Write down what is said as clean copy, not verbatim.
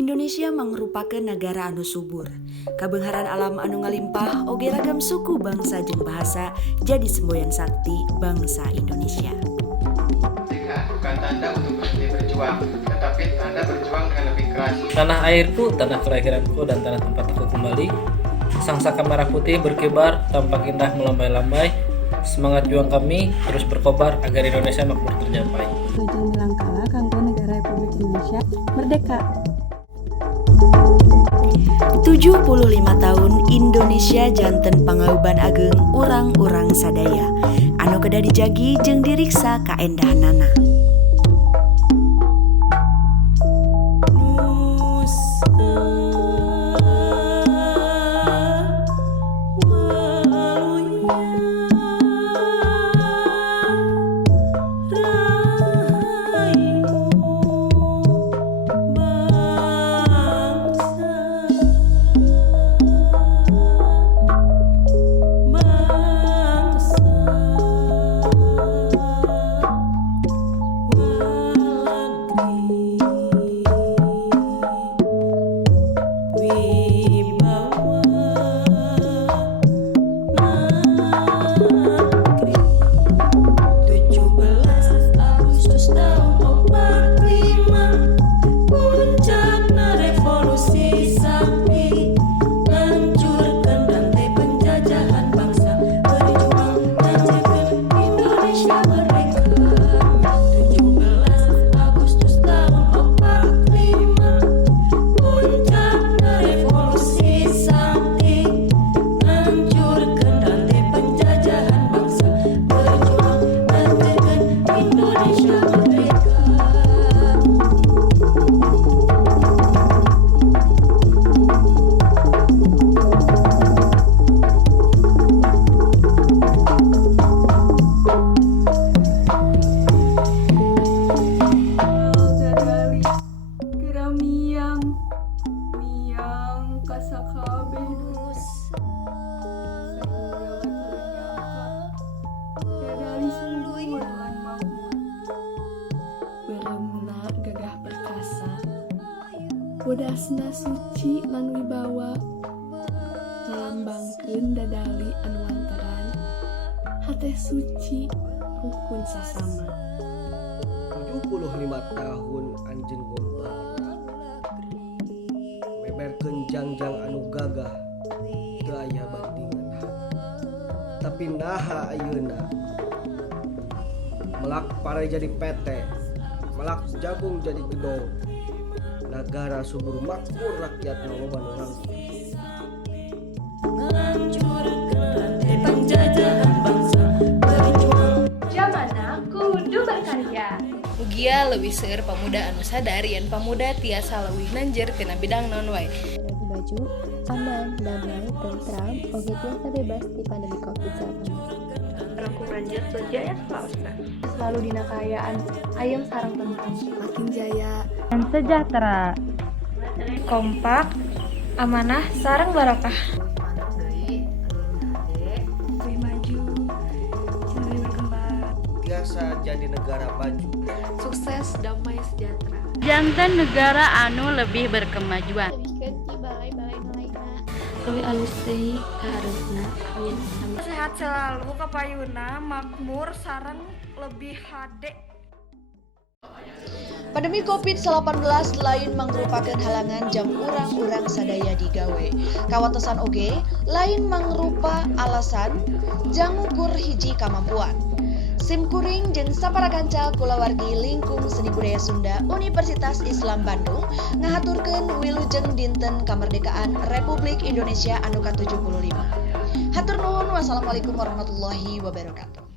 Indonesia mangrupakeun nagara anu subur. Kabeungharan alam anu ngalimpah oge ragam suku bangsa jeung bahasa jadi semboyan sakti bangsa Indonesia. Merdeka bukan tanda untuk berhenti berjuang, tetapi tanda berjuang dengan lebih keras. Tanah airku, tanah kelahiranku, dan tanah tempat aku kembali. Sang saka merah putih berkibar, tampak indah melambai-lambai. Semangat juang kami terus berkobar agar Indonesia makmur tercapai. Tujuan melangkah kanggo negara Republik Indonesia merdeka. 75 tahun Indonesia janten pangauban ageng urang-urang sadaya anu kedah dijagi jeung diriksa kaendahanana. Bodasna suci lan wibawa ngalambangkeun dadali anu wanteran hate suci rukun sasama. 75 tahun anjeun gombal meberkeun jangjang anu gagah teu aya bandingan. Tapi naha ayeuna melak pare jadi PT, melak jagung jadi gedong. Negara subur makmur rakyatna loba nu rangkul. Penjajahan bangsa berjuang. Jamana kudu berkarya. Mugia leuwih seueur pamuda anu sadar yen pamuda tiasa leuwih nanjeur tina bidang naon wae. Ganti baju, aman, damai, tentram, oge tiasa bebas di pandemi COVID-19. Rangkung ranjat berjaya Selalu dina kaayaan ayem sareng tentram, makin jaya Dan sejahtera. Kompak, amanah, sareng barakah. lebih maju, lebih berkembang, Tiasa jadi negara maju. sukses, damai, sejahtera. Janten negara anu lebih berkemajuan. Lebihkeun ti balai-balai lainna. Lebih alus deui ka hareupeuna. Amin. Sehat selalu kapayuna, makmur sareng lebih hade. Pandemi COVID-19 lain mangrupakeun halangan jam urang-urang sadaya digawe. Kawatesan oge lain mangrupa alasan jang ngukur hiji kamampuan. Sim kuring jeung saparakanca kulawargi lingkung seni budaya Sunda Universitas Islam Bandung ngahaturkeun wilujeng dinten kamardikaan Republik Indonesia anu ke-75. Hatur nuhun, wassalamualaikum warahmatullahi wabarakatuh.